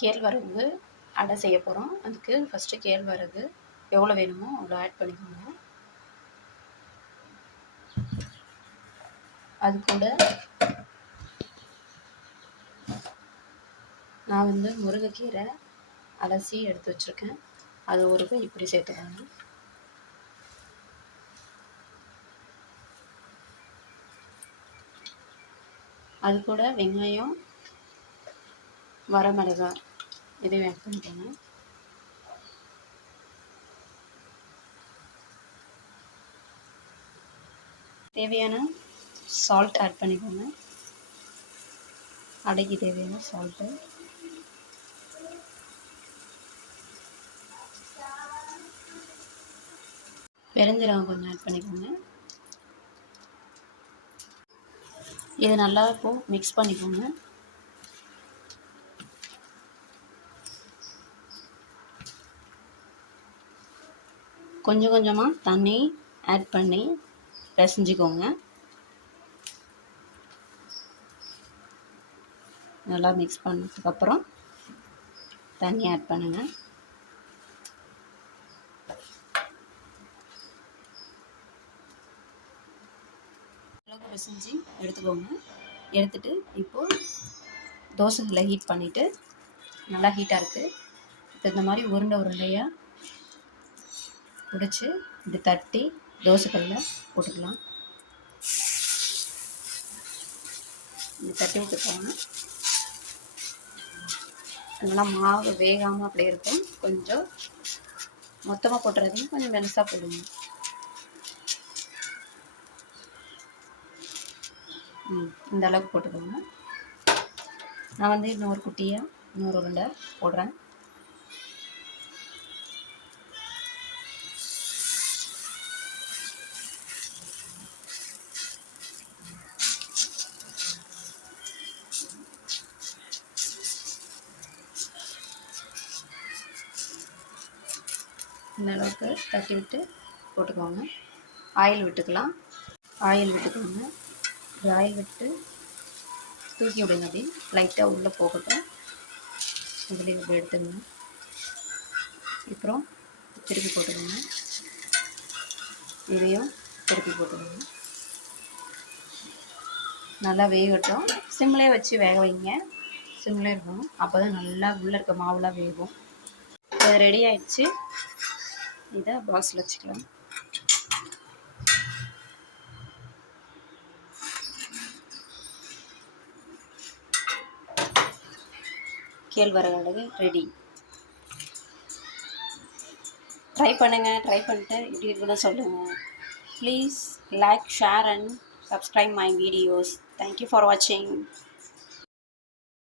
கேழ்வரகு அடை செய்ய போகிறோம். அதுக்கு ஃபஸ்ட்டு கேழ்வரகு எவ்வளோ வேணுமோ அவ்வளோ ஆட் பண்ணிக்கோங்க. அது கூட நான் முருங்கைக்கீரை அலசி எடுத்து வச்சுருக்கேன். அது ஒரு இப்படி சேர்த்துக்கோங்க. அது கூட வெங்காயம், வரமிளகாய் இதையும் ஆட் பண்ணிக்கோங்க. தேவையான சால்ட் ஆட் பண்ணிக்கோங்க. அடைக்கு தேவையான சால்ட்டு. பெருஞ்சீரகம் கொஞ்சம் ஆட் பண்ணிக்கோங்க. இது நல்லா இப்போது மிக்ஸ் பண்ணிக்கோங்க. கொஞ்சம் கொஞ்சமாக தண்ணி ஆட் பண்ணி பிசைஞ்சிக்கோங்க. நல்லா மிக்ஸ் பண்ணதுக்கப்புறம் தண்ணி ஆட் பண்ணுங்கள். அளவுக்கு பிசைஞ்சு எடுத்துக்கோங்க. எடுத்துகிட்டு இப்போது தோசைகளை ஹீட் பண்ணிவிட்டு நல்லா ஹீட்டாக இருக்குது. இப்போ இந்த மாதிரி உருண்டையாக பிடிச்சி இப்படி தட்டி தோசைக்கல்லில் போட்டுக்கலாம். இப்படி தட்டி விட்டுக்கோங்க. நல்லா மாவு வேகாமல் அப்படியே இருக்கும். கொஞ்சம் மொத்தமாக போட்டுறதையும் கொஞ்சம் மெலிசாக போடுங்க. இந்த அளவுக்கு போட்டுக்கோங்க. நான் இன்னொரு குட்டியாக இன்னொரு உருண்டை போடுறேன். இந்த அளவுக்கு தட்டி விட்டு போட்டுக்கோங்க. ஆயில் விட்டுக்கலாம். ஆயில் விட்டுக்கோங்க. ஆயில் விட்டு தூக்கி விடுங்க. அப்படி லைட்டாக உள்ளே போகட்டும். இப்படி எடுத்துங்க. அப்புறம் திருப்பி போட்டுக்கோங்க. இதையும் திருப்பி போட்டுக்கோங்க. நல்லா வேகட்டும். சிம்லேயே வச்சு வேக வைங்க. சிம்லேயே இருக்கணும். அப்போ தான் நல்லா உள்ளே இருக்க மாவுலாம் வேகும். இது ரெடி ஆயிடுச்சு. இதை பாக்ஸில் வச்சுக்கலாம். கேழ்வரகு அடை ரெடி. ட்ரை பண்ணுங்கள். ட்ரை பண்ணிட்டு இப்படி இருக்குன்னு சொல்லுங்கள். Please like, share and subscribe my videos. Thank you for watching.